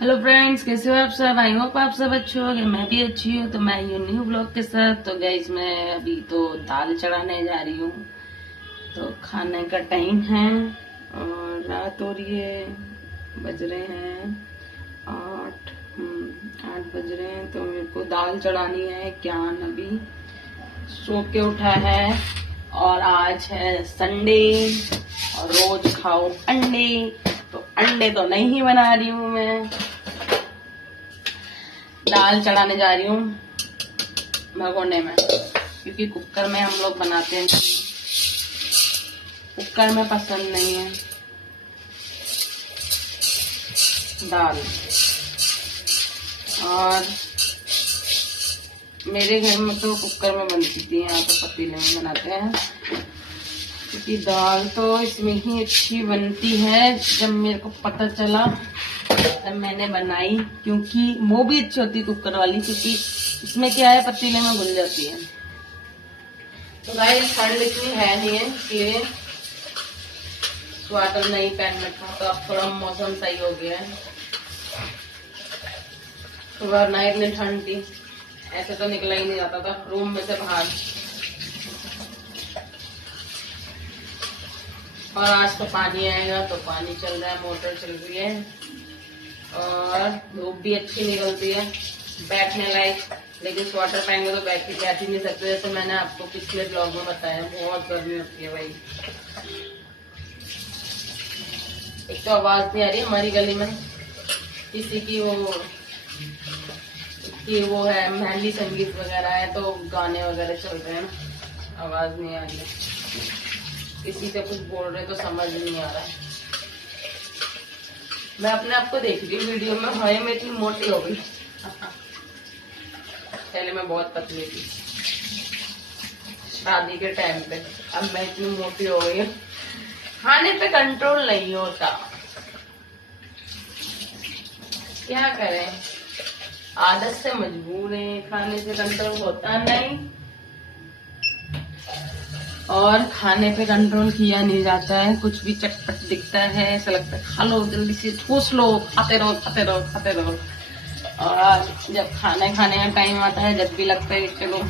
Hello friends, कैसे हो आप सब। आई होप आप सब अच्छे होंगे, मैं भी अच्छी हूँ। तो मैं ये न्यू ब्लॉग के साथ तो गाइस मैं अभी तो दाल चढ़ाने जा रही हूँ। तो खाने का टाइम है और रात हो रही है, बज रहे हैं 8। 8 बज रहे हैं। तो मेरे को दाल चढ़ानी है। ज्ञान अभी सो के उठा है और आज है संडे और रोज खाओ अंडे। तो अंडे तो नहीं बना रही हूँ मैं, दाल चढ़ाने जा रही हूँ भगोने में, क्योंकि कुकर में हम लोग बनाते हैं, कुकर में पसंद नहीं है दाल। और मेरे घर में तो कुकर में बनती थी, यहाँ तो पतीले में बनाते हैं, क्योंकि दाल तो इसमें ही अच्छी बनती है। जब मेरे को पता चला तब मैंने बनाई, क्योंकि वो भी अच्छी होती है कुकर वाली, क्योंकि इसमें क्या है पतीले में घुल जाती है। तो गाइस ठंड इतनी है नहीं है कि स्वेटर नहीं पहन रखा, तो अब थोड़ा मौसम सही हो गया है। सुबह ना इतनी ठंड थी, ऐसे तो निकला ही नहीं जाता था रूम में से बाहर। और आज तो पानी आएगा, तो पानी चल रहा है, मोटर चल रही है और धूप भी अच्छी निकलती है, बैठने लायक। लेकिन स्वेटर पहनेंगे तो बैठ ही नहीं सकते, जैसे मैंने आपको पिछले ब्लॉग में बताया, बहुत गर्मी होती है भाई। एक तो आवाज नहीं आ रही हमारी गली में किसी की, वो है मेहंदी संगीत वगैरह है, तो गाने वगैरह चल रहे हैं ना, आवाज नहीं आ रही है। किसी से कुछ बोल रहे तो समझ नहीं आ रहा है। मैं अपने आप को देख रही हूँ वीडियो में, हाय मैं इतनी मोटी हो गई। पहले मैं बहुत पतली थी शादी के टाइम पे, अब मैं इतनी मोटी हो गई हूँ। खाने पे कंट्रोल नहीं होता, क्या करें, आदत से मजबूर है, खाने से कंट्रोल होता नहीं। और खाने पे कंट्रोल किया नहीं जाता है, कुछ भी चटपट दिखता है ऐसा लगता है खा लो, जल्दी से ठूस लो, खाते रहो खाते रहो खाते रहो। और जब खाने का टाइम आता है, जब भी लगता है चलो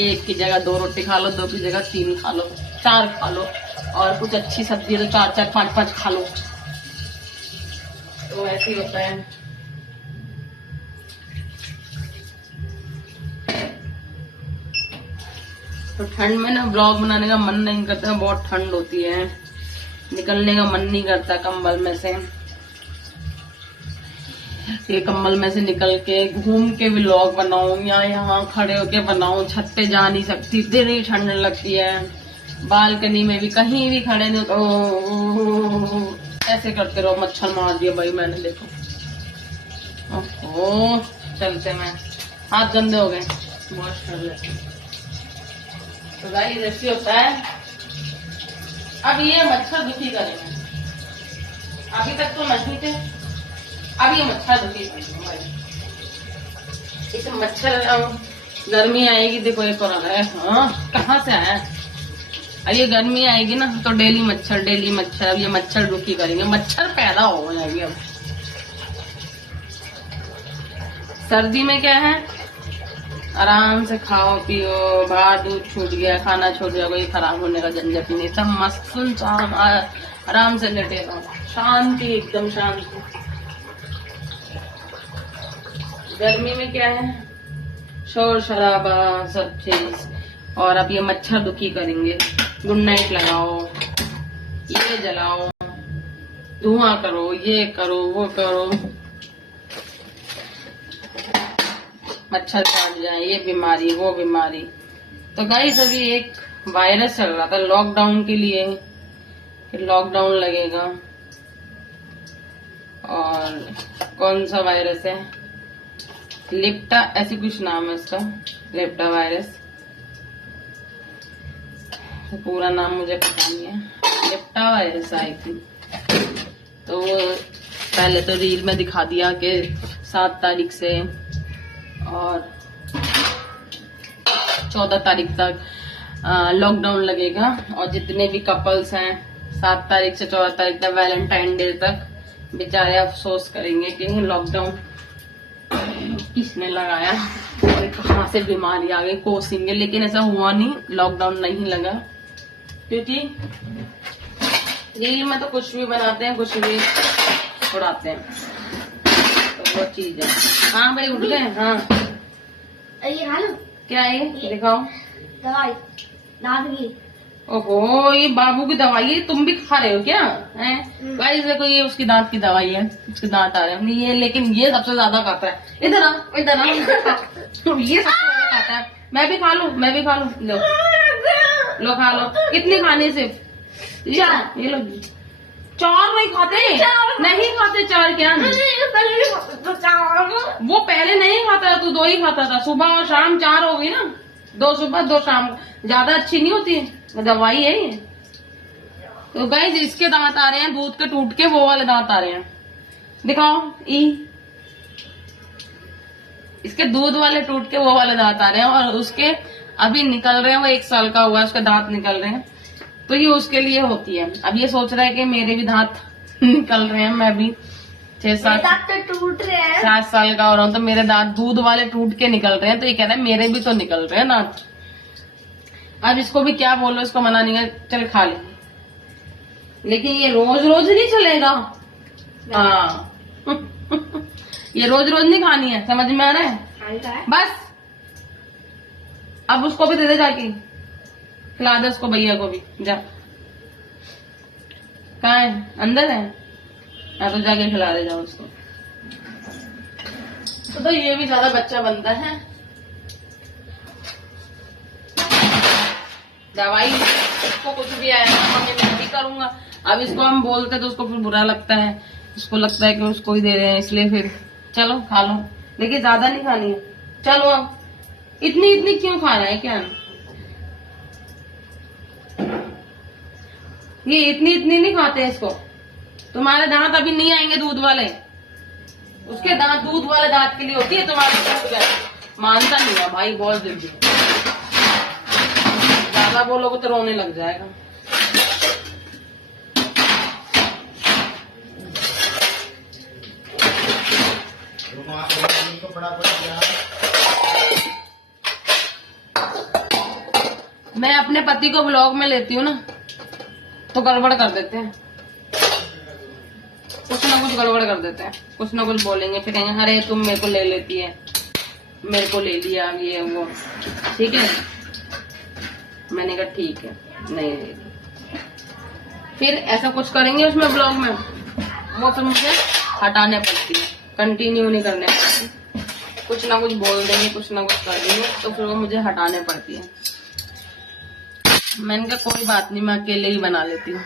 एक की जगह 2 रोटी खा लो, 2 की जगह 3 खा लो, 4 खा लो, और कुछ अच्छी सब्जी है तो 4-4 5-5 खा लो। तो ऐसे ही होता है। तो ठंड में ना ब्लॉग बनाने का मन नहीं करता, बहुत ठंड होती है, निकलने का मन नहीं करता कंबल में से। ये कंबल में से निकल के घूम के व्लॉग बनाऊं या यहाँ खड़े होके बनाऊं, छत पे जा नहीं सकती, इतनी ठंड लगती है। बालकनी में भी कहीं भी खड़े नहीं तो ऐसे करते रहो, मच्छर मार दिया भाई मैंने, देखो। ओहो चलते में हाथ गंदे हो गए, वॉश कर लेते। तो गाइस ऐसे होता है। अब ये मच्छर दुखी करेंगे, अभी तक तो नहीं थे, अब ये मच्छर दुखी करेंगे। इस मच्छर गर्मी आएगी, देखो एक और है, हाँ कहाँ से आया। अब ये गर्मी आएगी ना तो डेली मच्छर, अब ये मच्छर दुखी करेंगे, मच्छर पैदा हो जाएंगे। अब सर्दी में क्या है, आराम से खाओ पियो, बाहर दूध छूट गया, खाना छूट गया, कोई खराब होने का झंझट नहीं, सब मस्त सुनसान आराम से लेटे रहो, शांति एकदम शांति। गर्मी में क्या है, शोर शराबा सब चीज। और अब ये मच्छर दुखी करेंगे, गुड नाइट लगाओ, ये जलाओ, धुआं करो, ये करो वो करो, मच्छर काट जाए, ये बीमारी वो बीमारी। तो गाइस अभी एक वायरस चल रहा था लॉकडाउन के लिए, फिर लॉकडाउन लगेगा। और कौन सा वायरस है, लेप्टा ऐसी कुछ नाम है इसका, लेप्टा वायरस, तो पूरा नाम मुझे पता नहीं है, लेप्टा वायरस आई थी। तो पहले तो रील में दिखा दिया कि 7 तारीख से और 14 तारीख तक लॉकडाउन लगेगा, और जितने भी कपल्स हैं 7 तारीख से 14 तारीख तक, वैलेंटाइन डे तक बेचारे अफसोस करेंगे कि लॉकडाउन किसने लगाया और कहाँ से बीमारी आ गई, कोसेंगे। लेकिन ऐसा हुआ नहीं, लॉकडाउन नहीं लगा, क्योंकि रील में तो कुछ भी बनाते हैं, कुछ भी उड़ाते हैं, तो वो चीज है। हाँ भाई उठ गए। हाँ ये खा लो। क्या है ये दिखाओ। दवाई दांत की। ओहो ये बाबू की दवाई है, तुम भी खा रहे हो क्या? हैं गाइस देखो ये उसकी दांत की दवाई है, उसके दांत आ रहे हैं ये, लेकिन ये सबसे ज्यादा खाता है। इधर आ इधर आ ये सबसे ज्यादा खाता है। मैं भी खा लूं, मैं भी खा लूं। लो लो खा लो। कितनी खानी सिर्फ ये लो। 4 नहीं खाते, नहीं खाते 4 क्या? वो पहले नहीं खाता था, तू 2 ही खाता था, सुबह और शाम 4 हो गई ना, 2 सुबह 2 शाम। ज्यादा अच्छी नहीं होती, दवाई है ये। तो गाइस इसके दांत आ रहे हैं दूध के टूट के, वो वाले दांत आ रहे हैं। दिखाओ इसके दूध वाले टूट के वो वाले दांत आ रहे हैं, और उसके अभी निकल रहे हैं, वो 1 साल का हुआ है, उसके दांत निकल रहे हैं। तो ये उसके लिए होती है। अब ये सोच रहा है कि मेरे भी दांत निकल रहे हैं, मैं भी 6-7 टूट रहे हैं, 7 साल का हो रहा हूँ, तो मेरे दांत दूध वाले टूट के निकल रहे हैं। तो ये कह रहा है मेरे भी तो निकल रहे हैं दांत। अब इसको भी क्या बोलो, इसको मना नहीं कर, चल खा ले, लेकिन ये रोज रोज नहीं चलेगा। हाँ ये रोज रोज नहीं खानी है, समझ में आ रहा है? बस अब उसको भी दे दे, जाके खिला दे उसको, भैया को भी जा। कहाँ है? अंदर है? हाँ तो जाके खिला दे जाओ उसको। तो ये भी ज्यादा बच्चा बनता है। दवाई इसको कुछ भी आया ना मम्मी मैं भी करूंगा। अब इसको हम बोलते तो उसको फिर बुरा लगता है, उसको लगता है कि उसको ही दे रहे हैं, इसलिए फिर चलो खा लो, लेकिन ज्यादा नहीं खानी है। चलो अब इतनी इतनी क्यों खा रहा है क्या? ये इतनी इतनी नहीं खाते इसको। तुम्हारे दांत अभी नहीं आएंगे दूध वाले, उसके दांत दूध वाले दांत के लिए होती है, तुम्हारे मानता नहीं है भाई, बहुत जल्दी। ज्यादा बोलोगे तो रोने लग जाएगा। मैं अपने पति को ब्लॉग में लेती हूँ ना, तो गड़बड़ कर देते हैं, कुछ ना कुछ गड़बड़ कर देते हैं, कुछ ना कुछ बोलेंगे, फिर कहेंगे अरे तुम मेरे को ले लेती है, मेरे को ले लिया ये वो। ठीक है, मैंने कहा ठीक है, नहीं ले ली। फिर ऐसा कुछ करेंगे उसमें ब्लॉग में, वो तो मुझे हटाने पड़ती है, कंटिन्यू नहीं करने पड़ती। कुछ ना कुछ बोल देंगे, कुछ ना कुछ कर देंगे, तो फिर वो मुझे हटाने पड़ती है। मैंने कहा कोई बात नहीं, मैं अकेले ही बना लेती हूँ,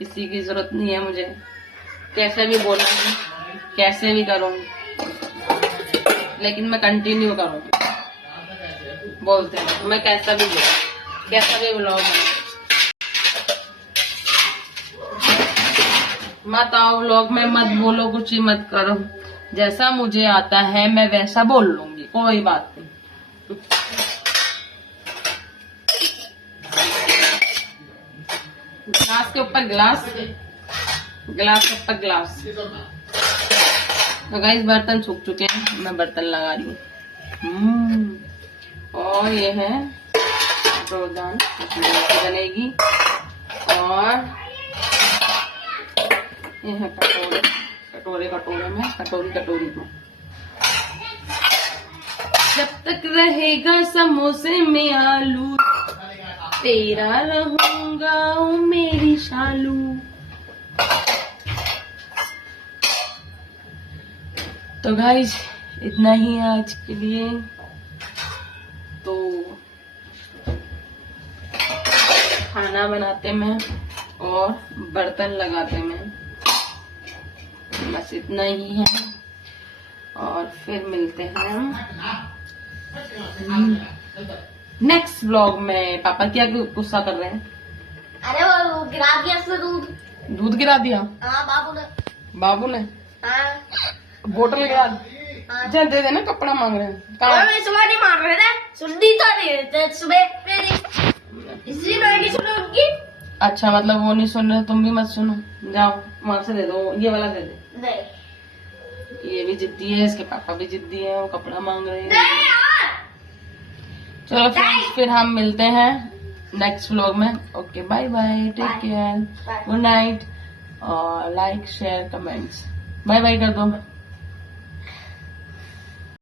किसी की जरूरत नहीं है मुझे, कैसे भी बोलूंगी, कैसे भी करूंगी, लेकिन मैं कंटिन्यू करूंगी। बोलते हैं मैं कैसा भी ब्लॉग मत आओ ब्लॉग में, मत बोलो, कुछ ही मत करो, जैसा मुझे आता है मैं वैसा बोल लूंगी, कोई बात नहीं। ग्लास के ऊपर गिलास, गिलास के ऊपर गिलास। तो गाइस बर्तन सूख चुके हैं, मैं बर्तन लगा रही हूँ। और ये है रोजान बनेगी, और ये है कटोरे में, कटोरी में जब तक रहेगा समोसे में आलू, तेरा रहूंगा ओ मेरी शालू। तो गाइस इतना ही है आज के लिए। तो खाना बनाते में और बर्तन लगाते में बस इतना ही है, और फिर मिलते हैं नेक्स्ट व्लॉग में। पापा क्या गुस्सा कर रहे हैं? अरे वो गिरा दिया उसने दूध गिरा दिया। हाँ बाबू ने हाँ बोतल गिरा दी। हाँ। चल दे देना, कपड़ा मांग रहे हैं। मैं सुबह नहीं मार रहे थे, सुननी तो नहीं सुबह, इसलिए मैं नहीं सुना उनकी। अच्छा मतलब वो नहीं सुन रहे, तुम भी मत सुनो, जाओ वहां से दे दो, ये वाला दे दे। नहीं ये भी जिद्दी है, इसके पापा भी जिद्दी है, वो कपड़ा मांग रहे हैं। नहीं यार। चलो फ्रेंड्स, फिर हम मिलते हैं नेक्स्ट व्लॉग में। Okay, bye bye, take Bye. Care, Bye. Good night, और like share comments. Bye bye कर दो।